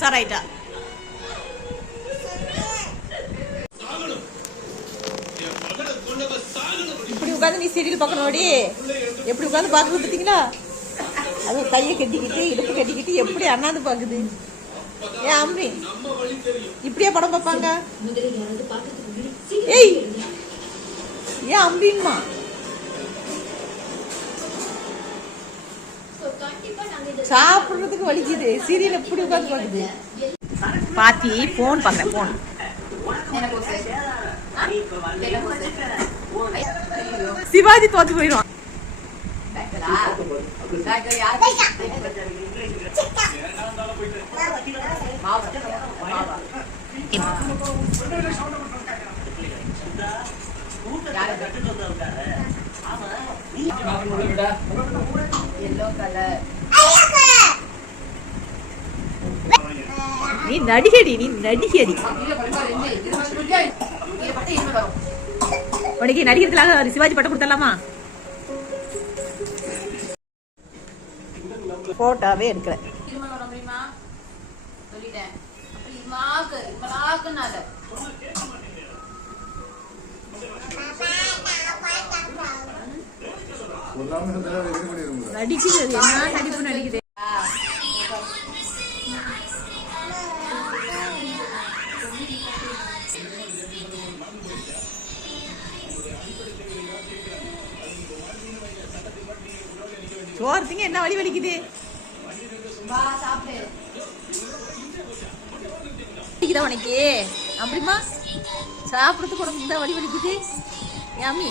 உஷாராயிட்டா இப்படி உட்காந்து நீ சீரியல் பார்க்கணும்டி எப்படி உட்காந்து பார்க்குறது பார்த்தீங்களா? அது கையை கட்டிக்கிட்டு இடுப்பு கட்டிக்கிட்டு எப்படி அண்ணாந்து பார்க்குது? ஏன் அம்மி இப்படியே படம் பார்ப்பாங்க? ஏய் ஏன் அம்பின்மா? சாப்பிடுறதுக்கு வலிக்குது. சீரியல் எப்படி உட்காந்து பார்க்குது? பாத்தி போன் பார்க்குறேன் போன் சிவாஜி தோத்து போயிடுவான். எல்லோ கலர் நீ நடிகடி நீ நடிகடி. உனக்கு நடிகர்களாக சிவாஜி பட்டம் கொடுத்தலாமா போட்டோவே எடுக்கல நடிக்குது என்ன நடிப்பு நடிக்குது? சோறதுங்க என்ன வலி வலிக்குது? வா சாப்பிடு. வலிக்குதா உனக்கு? அப்படிமா சாப்பிட்றதுக்கு உனக்கு இந்த வலி வலிக்குது? யாமி